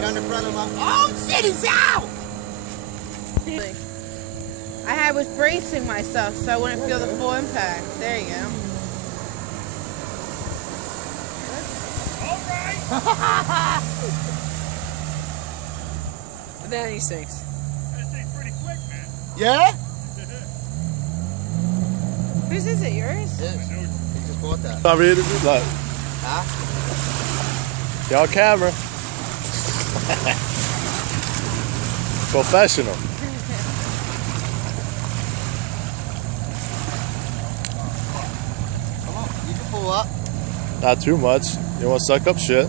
Get on the front of my... Oh, shit, he's out! I was bracing myself so I wouldn't feel the full impact. There you go. All right. And then he sinks. That thing's pretty quick, man. Yeah? Whose is it? Yours? Yes. He just bought that. I'm ready to do that. Huh? Y'all camera. Professional. Come on, you can pull up. Not too much. You want to suck up shit?